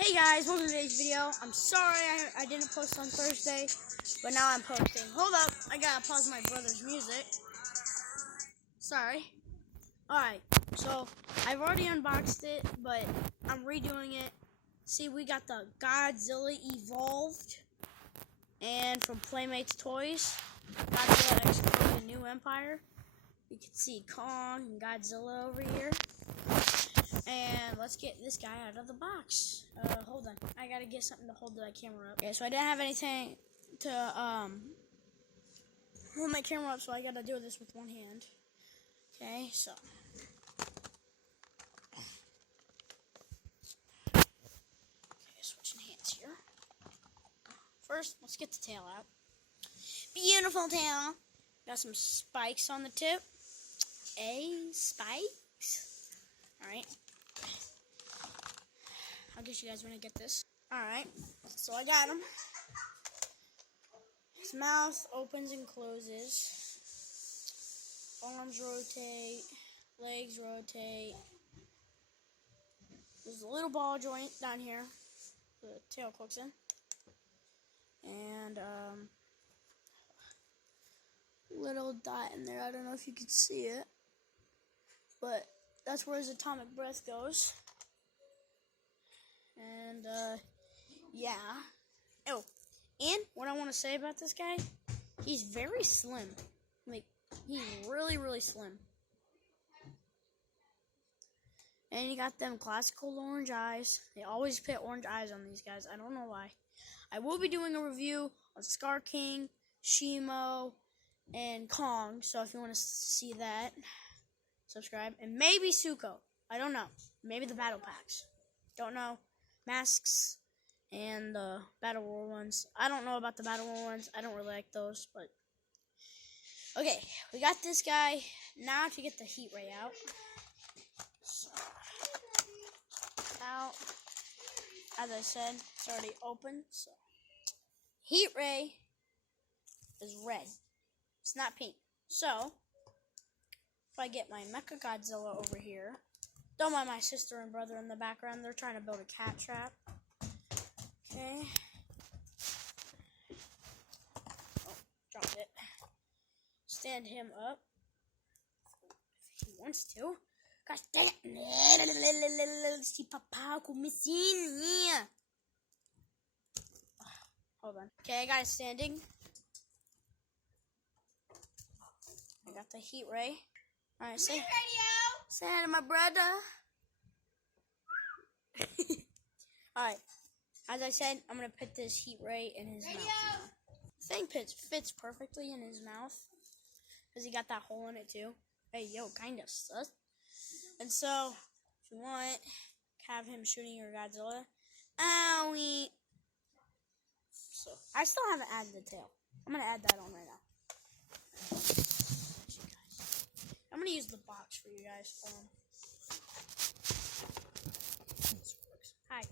Hey guys, welcome to today's video. I'm sorry I didn't post on Thursday, but now I'm posting. Hold up, I gotta pause my brother's music. Sorry. Alright, so I've already unboxed it, but I'm redoing it. See, we got the Godzilla Evolved, and from Playmates Toys, Godzilla Exploded New Empire. You can see Kong and Godzilla over here. And let's get this guy out of the box. Hold on. I gotta get something to hold the camera up. Okay, so I didn't have anything to hold my camera up, so I gotta do this with one hand. Okay, so. Okay, switching hands here. First, let's get the tail out. Beautiful tail. Got some spikes on the tip. Spikes. Alright. I'll get you guys when I get this. Alright, so I got him. His mouth opens and closes. Arms rotate. Legs rotate. There's a little ball joint down here. The tail clicks in. And, little dot in there. I don't know if you can see it. But that's where his atomic breath goes. And, yeah. Oh, and what I want to say about this guy, he's very slim. Like, he's really, really slim. And he got them classical orange eyes. They always put orange eyes on these guys. I don't know why. I will be doing a review on Scar King, Shimo, and Kong. So if you want to see that, subscribe. And maybe Suko. I don't know. Maybe the battle packs. Don't know. Masks and the Battle War ones. I don't know about the Battle War ones. I don't really like those, but okay, we got this guy. Now to get the heat ray out. So, out. As I said, it's already open. So heat ray is red. It's not pink. So if I get my Mecha Godzilla over here. Don't mind my sister and brother in the background. They're trying to build a cat trap. Okay. Oh, dropped it. Stand him up. If he wants to. Gosh dang it. Si papa kumisin. Hold on. Okay, I got it standing. I got the heat ray. Alright, say hi to my brother. Alright, as I said, I'm going to put this heat ray in his mouth. The thing fits perfectly in his mouth. Because he got that hole in it too. Hey, yo, kind of sus. And so, if you want, have him shooting your Godzilla. Owie. So, I still haven't added the tail. I'm going to add that on right now. I'm going to use the box for you guys. Hi.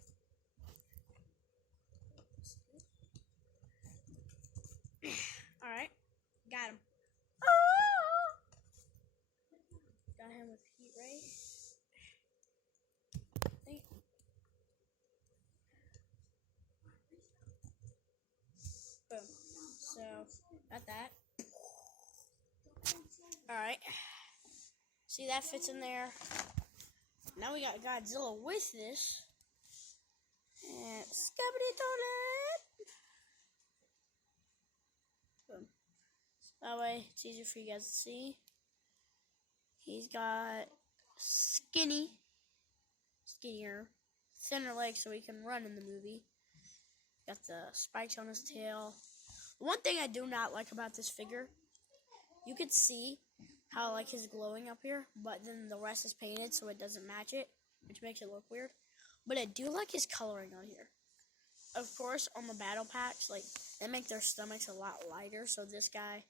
Alright. Got him. Got him with heat ray. Boom. So, got that. Alright. See, that fits in there. Now we got Godzilla with this. And scubbity toilet. Boom. So that way, it's easier for you guys to see. He's got skinnier, thinner legs so he can run in the movie. Got the spikes on his tail. One thing I do not like about this figure, you could see how like his glowing up here, but then the rest is painted so it doesn't match it, which makes it look weird. But I do like his coloring on here. Of course, on the battle packs, like they make their stomachs a lot lighter. So this guy,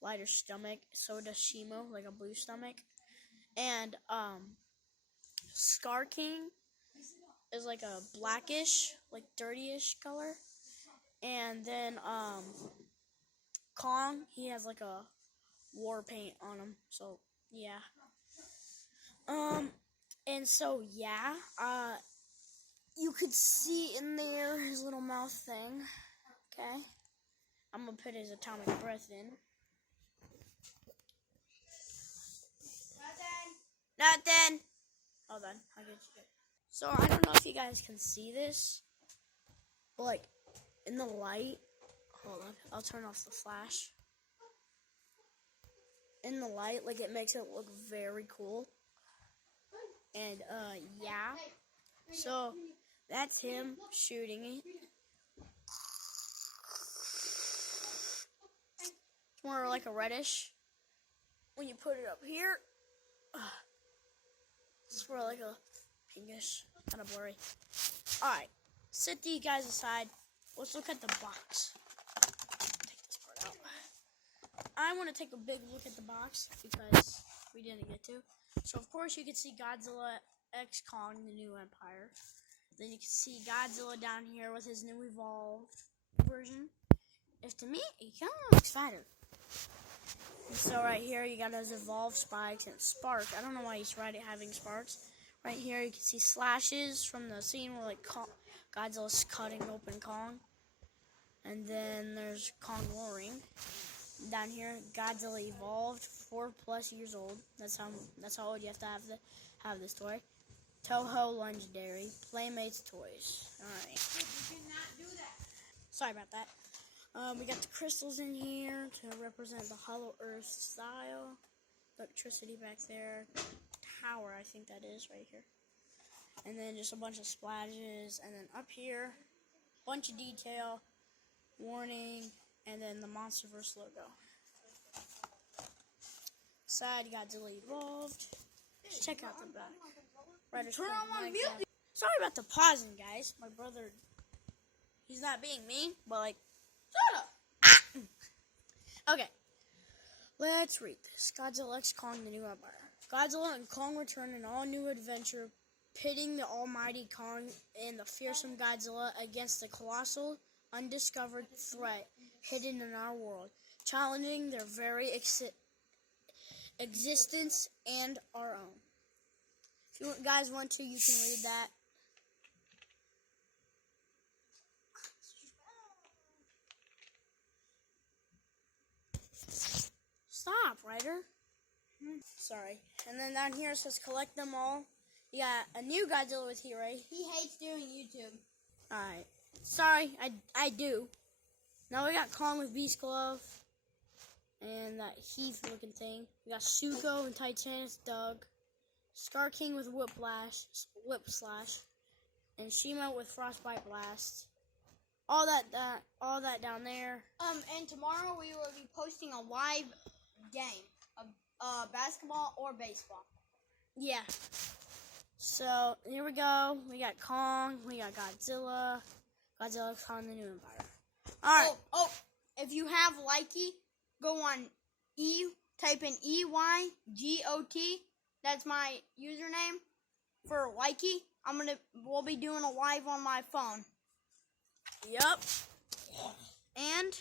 lighter stomach. So does Shimo, like a blue stomach. And Scar King is like a blackish, like dirtyish color. And then Kong, he has like a war paint on him. So yeah. And so yeah, you could see in there his little mouth thing. Okay. I'm going to put his atomic breath in. Nothing. Hold on. I'll get you. So, I don't know if you guys can see this. But, like, in the light. Hold on. I'll turn off the flash. In the light, like, it makes it look very cool. And, yeah. So, that's him shooting it. It's more like a reddish. When you put it up here, it's more like a pinkish, kind of blurry. Alright, set these guys aside. Let's look at the box. Take this part out. I want to take a big look at the box because we didn't get to. So, of course, you can see Godzilla X Kong, the new Empire. Then you can see Godzilla down here with his new evolved version. If to me, he kind of looks fatter. And so right here, you got his evolved spikes and sparks. I don't know why he's having sparks. Right here, you can see slashes from the scene where like Godzilla's cutting open Kong. And then there's Kong roaring. Down here, Godzilla evolved, 4+ years old. That's how old you have to have this toy. Toho Legendary Playmates Toys. Alright. You cannot do that. Sorry about that. We got the crystals in here to represent the Hollow Earth style. Electricity back there. Tower, I think that is right here. And then just a bunch of splashes. And then up here, bunch of detail. Warning. And then the MonsterVerse logo. Side, Godzilla evolved. Just check out the back. Turn on my music. Sorry about the pausing, guys. My brother, he's not being mean, but like, Shut up. Okay, let's read this. Godzilla X Kong, the new Empire. Godzilla and Kong return an all-new adventure, pitting the almighty Kong and the fearsome Godzilla against the colossal, undiscovered threat hidden in our world, challenging their very existence and our own. If you guys want to, you can read that. Stop, writer. Sorry. And then down here it says collect them all. You got a new Godzilla with here, right? He hates doing YouTube. Alright. Sorry, I do. Now we got Kong with Beast Glove. And that Heath looking thing. We got Suko and Titanus Doug. Scar King with Whip Slash. And Shima with Frostbite Blast. All that down there. And tomorrow we will be posting a live game of basketball or baseball. Yeah. So here we go. We got Kong. We got Godzilla. Godzilla Kong, the new Empire. All right. Oh, if you have Likey, go on type in EYGOT. That's my username for Likey. We'll be doing a live on my phone. Yep. And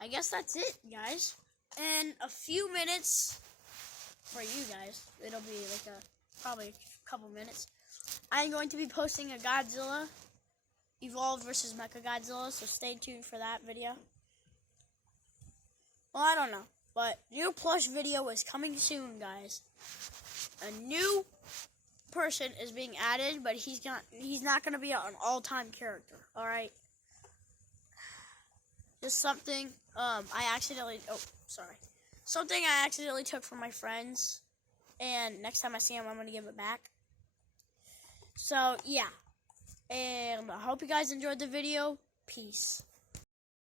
I guess that's it, guys. In a few minutes, for you guys, it'll be like probably a couple minutes, I'm going to be posting a Godzilla Evolved versus Mechagodzilla, so stay tuned for that video. Well, I don't know, but new plush video is coming soon, guys. A new person is being added, but he's not gonna be an all-time character. All right. Just something something I accidentally took from my friends, and next time I see him, I'm gonna give it back. So yeah, and I hope you guys enjoyed the video. Peace.